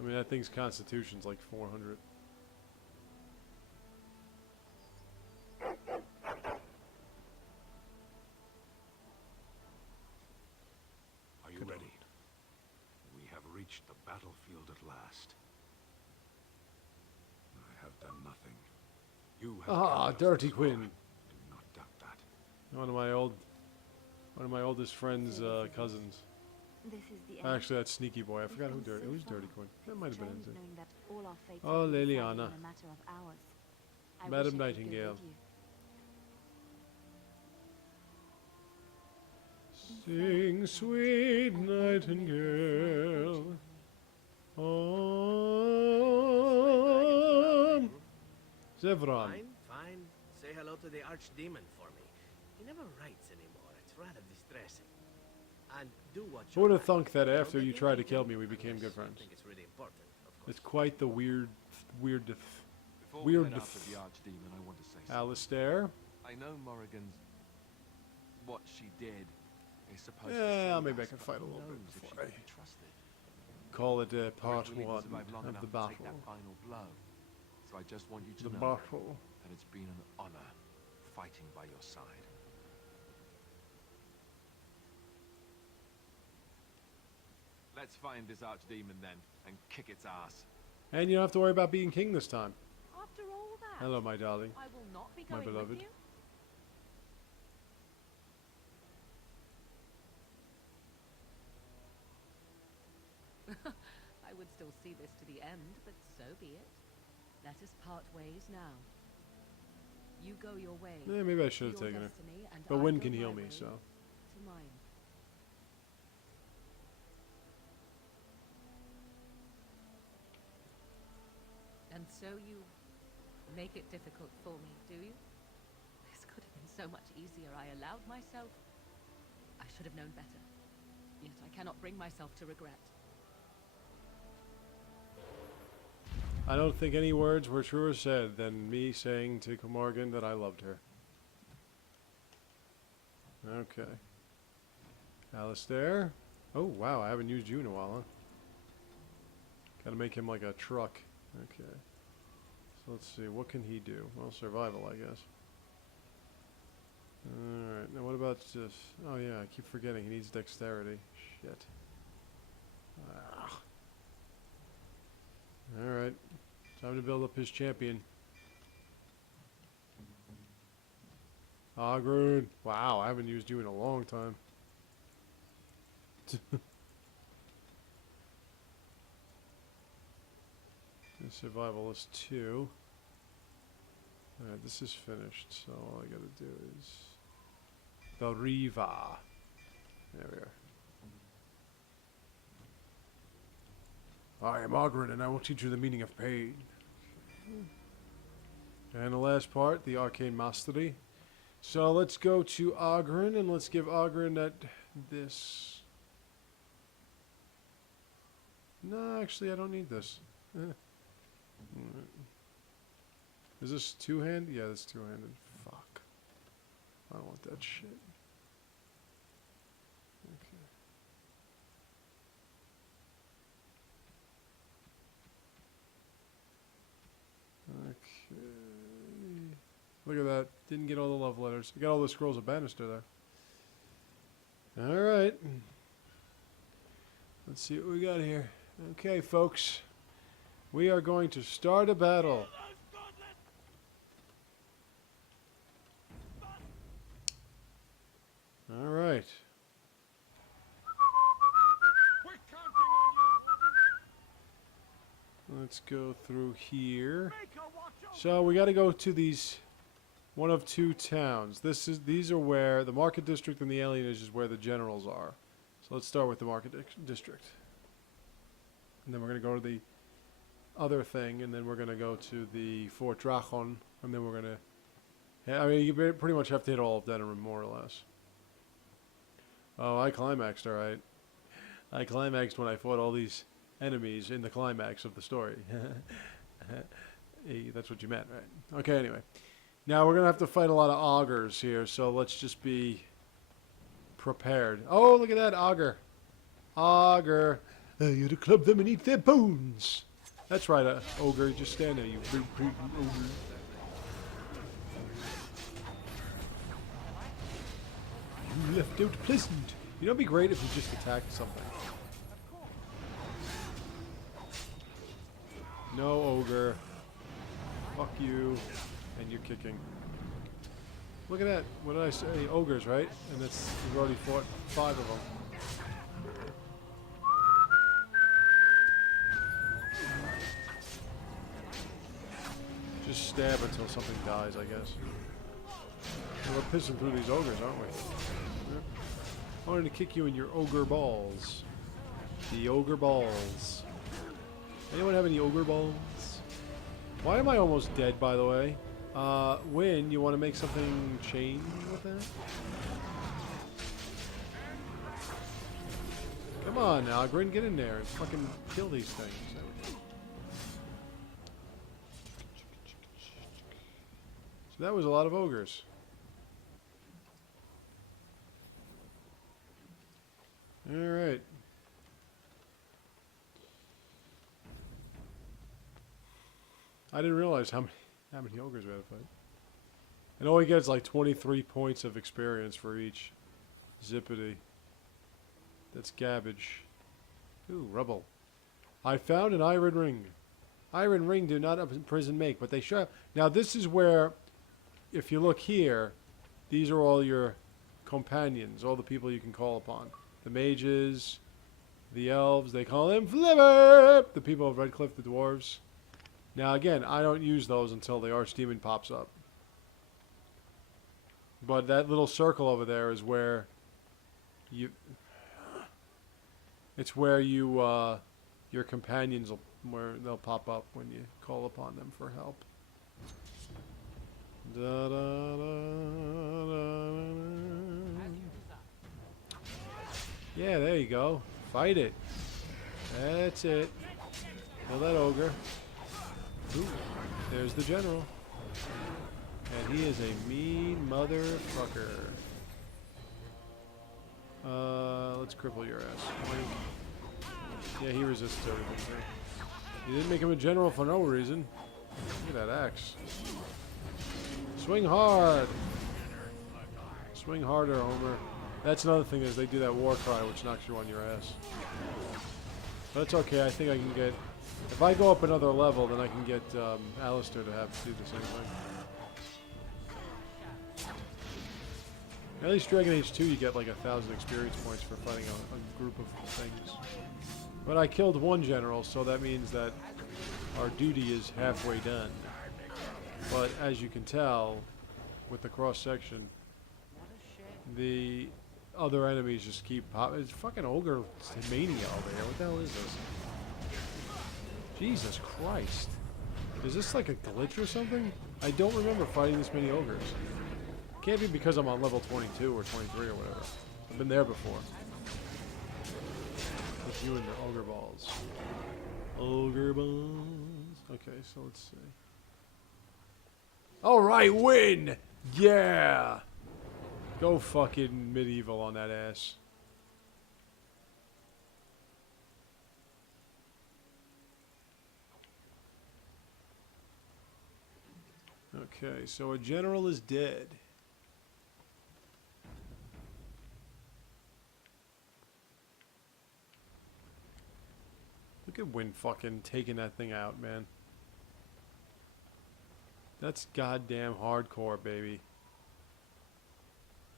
I mean, that thing's constitution's like 400. Are you ready? We have reached the battlefield at last. I have done nothing. You have Ah, carried us Dirty this far. Quinn. Do not doubt that. One of my oldest friend's cousins. This is the end. Actually, that sneaky boy. I forgot who We've come Who's so Dirty far. Quinn? That It's might have been strange into. knowing that all our fates Oh, will be decided Liliana. in a matter of hours. I Madam wish I could go Nightingale. with you. Sing, sweet nightingale. Zevran. Fine, fine. Say hello to the archdemon for me. He never writes anymore. It's rather distressing. And do what Who you would have like. thunk that after Don't you get tried to me kill too, me, we became unless good you friends? think it's really important, of course. It's quite the weird. Before we head after the archdemon, I want to say something. Alistair? I know Morrigan's... what she did is supposed to Yeah, save maybe I us, can but fight a who little bit knows if she before can I be trusted. call it I part reckon we need to one survive long of enough the to take battle. that final blow. So I just want you to The know battle. that it's been an honor fighting by your side. Let's find this archdemon then and kick its ass. And you don't have to worry about being king this time. After all that, Hello, my darling. I will not be My going beloved. with you. I would still see this to the end, but so be it. Let us part ways now. You go your way. Yeah, maybe I should have to your taken it. destiny, and But I Wind go can my heal me, way so. to mine. And so you make it difficult for me, do you? This could have been so much easier. I allowed myself. I should have known better. Yet I cannot bring myself to regret. I don't think any words were truer said than me saying to Morgan that I loved her. Okay. Alistair. Oh, wow, I haven't used you in a while, huh? Gotta make him like a truck. Okay. So let's see, what can he do? Well, survival, I guess. Alright, now what about this? Oh yeah, I keep forgetting, he needs dexterity. Shit. Ah. Alright, time to build up his champion. Agrun. Wow, I haven't used you in a long time. Survivalist 2. Alright, this is finished, so all I gotta do is the Riva. There we are. I am Ogren, and I will teach you the meaning of pain. And the last part, the Arcane Mastery. So let's go to Ogren, and let's give Ogren this. No, actually, I don't need this. Alright. Is this two-handed? Yeah, that's two-handed. Fuck. I don't want that shit. Okay. Okay. Look at that. Didn't get all the love letters. I got all the scrolls of Bannister there. Alright. Let's see what we got here. Okay, folks. We are going to start a battle. All right. Let's go through here. So we got to go to these one of two towns. These are where the market district and the alienage is where the generals are. So let's start with the market district. And then we're going to go to the other thing, and then we're going to go to the Fort Drachon, and then we're going to... I mean, you pretty much have to hit all of Denerim, more or less. Oh, I climaxed, alright. I climaxed when I fought all these enemies in the climax of the story. Hey, that's what you meant, right? Okay, anyway. Now, we're going to have to fight a lot of augurs here, so let's just be prepared. Oh, look at that augur. Augur. You to club them and eat their bones. That's right, ogre. Just stand there, you big creepy ogre. You left out pleasant. You know, it'd be great if you just attacked something. No, ogre. Fuck you. And you're kicking. Look at that. What did I say? Ogres, right? And that's, we've already fought 5 of them. Just stab until something dies, I guess. We're pissing through these ogres, aren't we? Yep. I wanted to kick you in your ogre balls. The ogre balls. Anyone have any ogre balls? Why am I almost dead, by the way? Win, you want to make something chain with that? Come on now, Grin, get in there and fucking kill these things. So that was a lot of ogres. Alright. I didn't realize how many ogres we had to fight. And all he gets like 23 points of experience for each. Zippity. That's garbage. Ooh, rubble. I found an iron ring. Iron ring do not a prison make, but they sure. Now this is where, if you look here, these are all your companions, all the people you can call upon. The mages, the elves, they call them Flipper! The people of Redcliffe, the dwarves. Now again, I don't use those until the archdemon pops up. But that little circle over there is where you... It's where you, your companions will, where they'll pop up when you call upon them for help. Da, da, da, da. Yeah, there you go. Fight it. That's it. Kill that ogre. Ooh, there's the general. And he is a mean motherfucker. Let's cripple your ass. Yeah, he resists everything too. You didn't make him a general for no reason. Look at that axe. Swing hard! Swing harder, Homer. That's another thing is they do that war cry which knocks you on your ass. But it's okay, I think I can get... If I go up another level, then I can get Alistair to have to do the same thing. At least Dragon Age 2 you get like 1,000 experience points for fighting a group of things. But I killed one general, so that means that our duty is halfway done. But as you can tell, with the cross-section, the other enemies just keep popping. It's fucking ogre mania over here. What the hell is this? Jesus Christ. Is this like a glitch or something? I don't remember fighting this many ogres. Can't be because I'm on level 22 or 23 or whatever. I've been there before. With you and your ogre balls. Ogre balls. Okay, so let's see. Alright, win! Yeah! Go fucking medieval on that ass. Okay, so a general is dead. Look at Win fucking taking that thing out, man. That's goddamn hardcore, baby.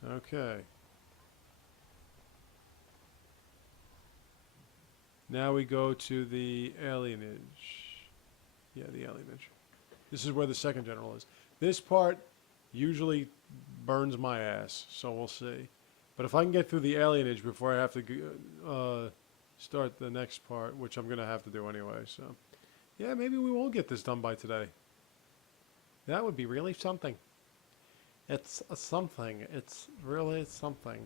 Okay. Now we go to the alienage. Yeah, the alienage. This is where the second general is. This part usually burns my ass, so we'll see. But if I can get through the alienage before I have to start the next part, which I'm going to have to do anyway, so... Yeah, maybe we won't get this done by today. That would be really something. It's a something. It's really something.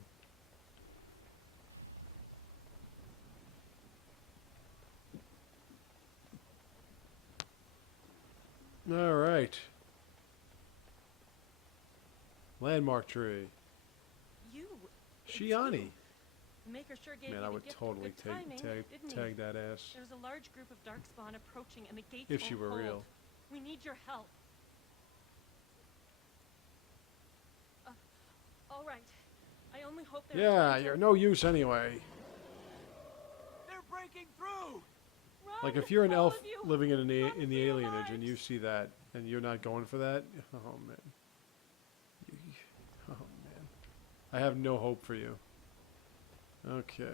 All right. Landmark tree. You. Shiani. The Maker sure gave Man, you I the would gift of totally good timing, didn't he? tag that ass. There's a large group of darkspawn approaching, and the gates If she won't were hold. real. We need your help. All right. I only hope they're Yeah, you're no use anyway. They're breaking through. Run, Like if you're an elf all of you. living in the Run for your alienage and you lives. see that and you're not going for that, oh man. Oh man. I have no hope for you. Okay.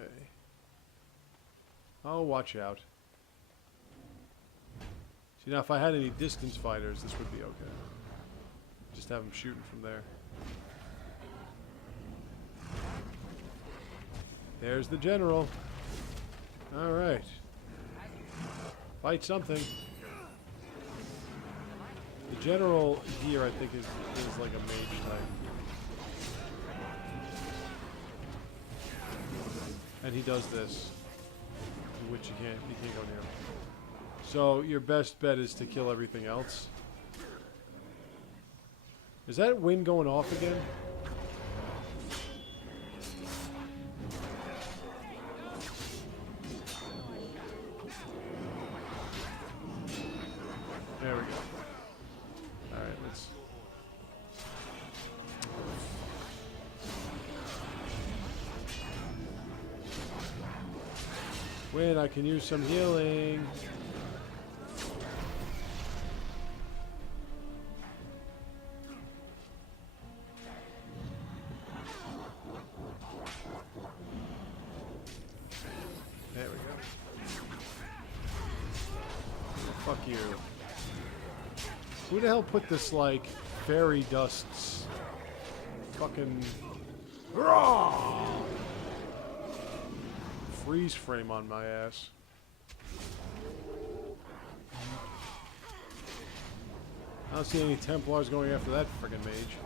Oh, watch out. See, now if I had any distance fighters, this would be okay. Just have them shooting from there. There's the general. All right. Fight something. The general here, I think, is like a mage type. And he does this, which you can't go near. So your best bet is to kill everything else. Is that wind going off again? There we go. Alright, let's... Wait, I can use some healing. There we go. Fuck you. Who the hell put this, like, fairy dusts fucking freeze frame on my ass? I don't see any Templars going after that friggin' mage.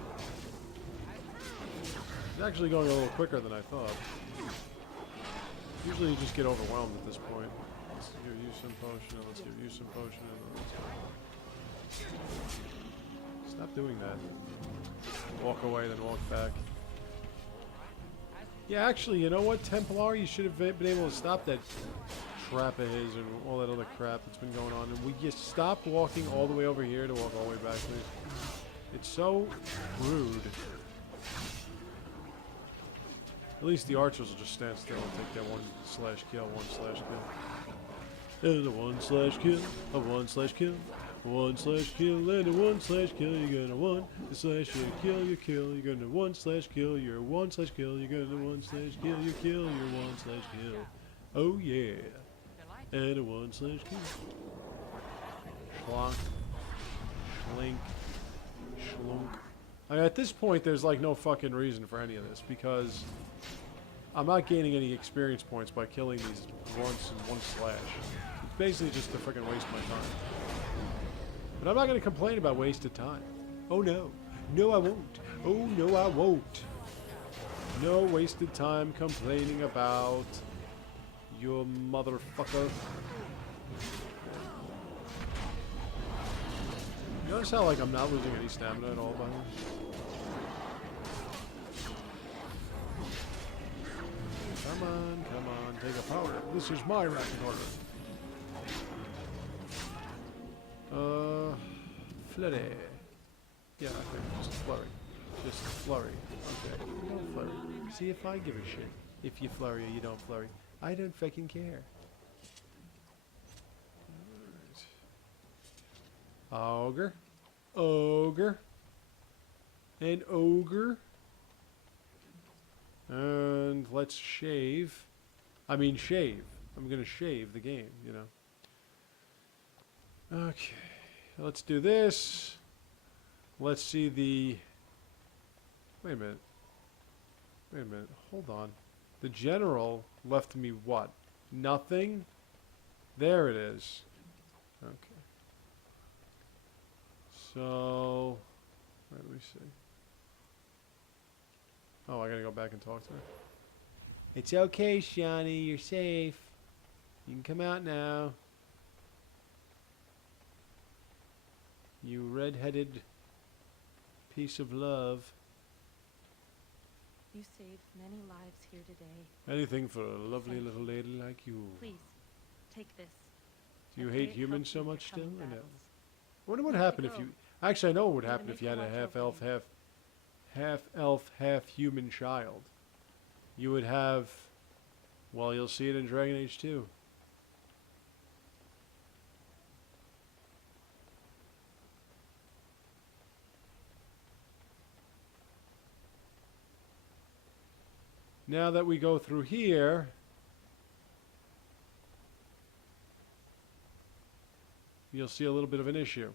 It's actually going a little quicker than I thought. Usually you just get overwhelmed at this point. Let's give you some potion, and let's give you some potion, and let's go. Stop doing that. Walk away, then walk back. Yeah, actually, you know what, Templar? You should have been able to stop that trap of his and all that other crap that's been going on. And we just stop walking all the way over here to walk all the way back, please. It's so rude. At least the archers will just stand still and take that one slash kill, one slash kill. And a one slash kill, a one slash kill. One slash kill and a one slash kill, you're gonna one slash kill, you kill, you're gonna one slash kill, you're one slash kill, you're gonna one slash kill, you kill, you're one slash kill. Oh yeah. And a one slash kill. Schlonk. Schlink. Schlunk. I mean, at this point, there's like no fucking reason for any of this because I'm not gaining any experience points by killing these once and one slash. It's basically just to freaking waste my time. But I'm not going to complain about wasted time. Oh no. No, I won't. Oh no, I won't. No wasted time complaining about your motherfucker. You notice how, like, I'm not losing any stamina at all, by the way? Come on, take a powder. This is my rapid order. Flurry. Yeah, I think just flurry. Just flurry. Okay. Don't flurry. See if I give a shit. If you flurry or you don't flurry. I don't fucking care. Alright. Ogre. Ogre. And ogre. And let's shave. I mean shave. I'm gonna shave the game, you know. Okay. Let's do this. Let's see the... Wait a minute. Wait a minute. Hold on. The general left me what? Nothing? There it is. Okay. So... Where do we see? Oh, I gotta go back and talk to her. It's okay, Shani. You're safe. You can come out now. You red-headed piece of love. You saved many lives here today. Anything for a lovely little lady like you. Please, take this. Do you hate humans so much still? Or no? I wonder what happened if you... Actually, I know what would happen if you had a half-elf, half-human child. You would have... Well, you'll see it in Dragon Age 2. Now that we go through here, you'll see a little bit of an issue.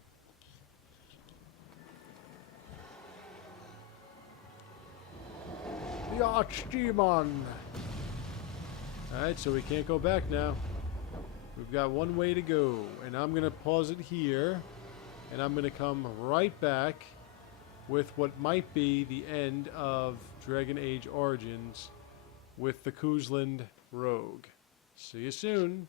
The Archdemon! Alright, so we can't go back now. We've got one way to go. And I'm going to pause it here. And I'm going to come right back with what might be the end of Dragon Age Origins with the Kuzland Rogue. See you soon.